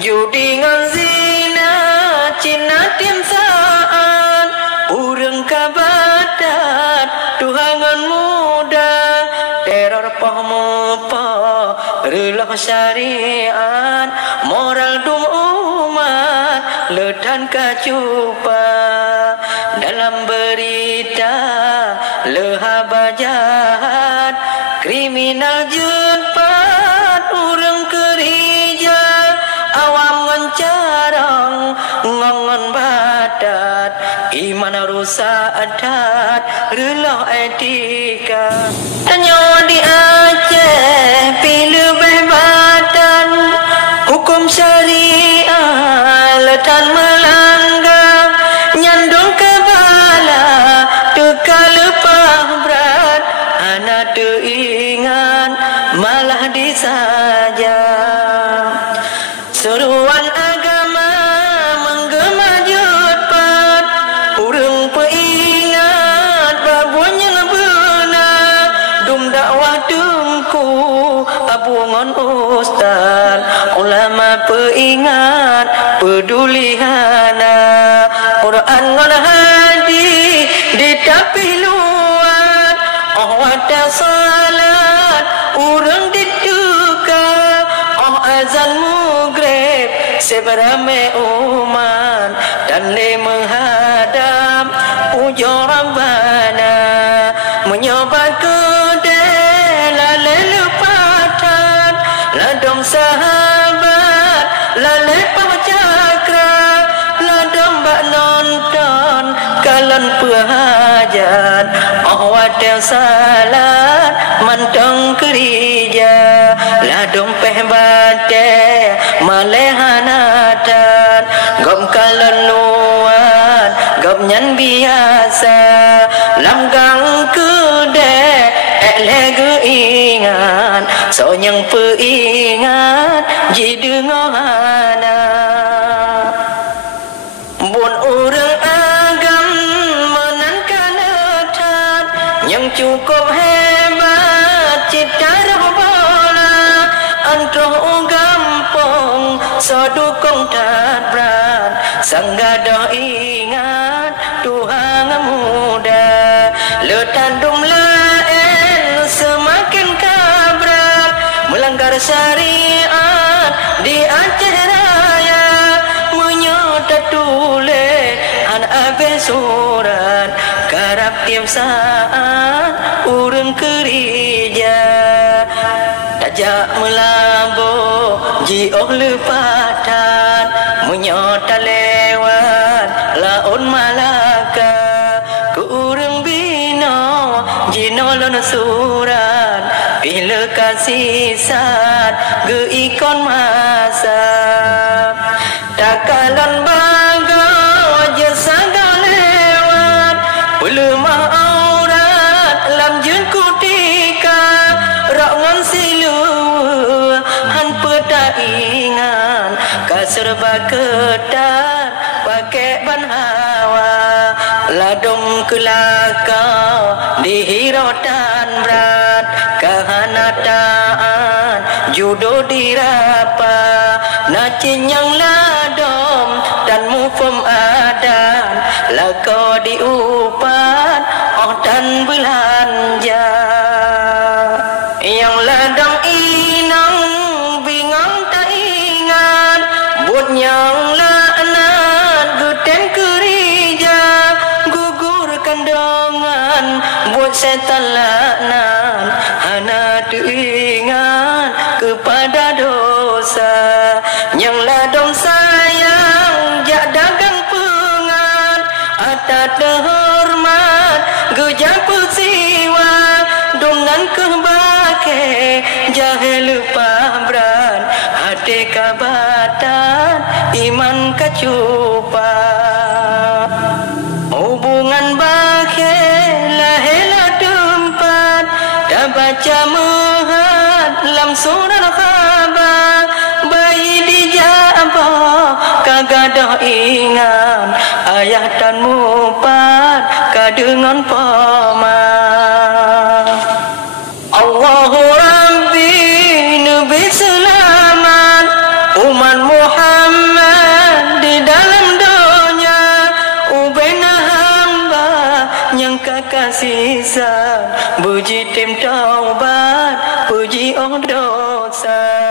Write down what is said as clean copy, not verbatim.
judi ngan zina cina tinsaan urang kabadat tuhangan muda teror pahmopa relah syariat moral dum umat ledan kacupa dalam berita lehaba jahat kriminal jumpat urang kerija awam ngancarang ngongon badat iman rusak adat relah etika tanya di Aceh pilih badan hukum syariah letan melanggar nyandung kebala teka lepah berat anak teringat malah disaja seruan agama menggema jutpat urang peingat babunya benar dum dakwah dengku abungan ustaz ulama peingat pedulihana Quran ngan hadis ditapi luat oh wada salat urang diduka oh azan maghrib seberame umat dan le menghadap ujung Rabbana menyobat kedai lalai lepatan ladong sahabat lalai pacakra ladong bak nonton kalan pehajat oh wadang salat mantong kerja ladong peh bate malehanatan gom kalan luat gom nyan biasa lamgang kedai legu ingat so yang peingat jidengohana bun urang agam menankan etat yang cukup hebat cita bola antroh gampong so dukung tatrat sanggado ingat Tuhan muda letandum lain semakin kabrat melanggar syariat di Aceh Raya menyodat tulis an abe surat karab tiap saat urang kerja tajak melabo jioh lepatan menyodat lewat laun Malaka ke urang bino jinolon surat bila kasih sat ge ikon masa takalan bago jasa lewat pelemah aurat lam jun kutika rak ngan silu han peta ingan kaserba ketat pakai ban hawa ladong kelakau di hirotan berat kahanataan judo dirapa nacin yang ladom dan mufum adan lakau diupat oh dan belanja yang ladang inang bingang tak ingat buat yang laknat guten kerja gugur kandungan buat setan laknat hana teringat kepada dosa yang ladong sayang jak dagang pengat atat terhormat gejak persiwa dengan kebake jahil lupa berat hati kabatan iman kacupa hubungan bake lahela tempat dah baca mehat lam surat khabar bayi dijabah kagadah ingat ayah dan mupat kadengan pama Allahu Rabbi Nabi selamat umat Muhammad di dalam dunia, ubena hamba yang kekasih sa, puji tim taubat, puji orang dosa.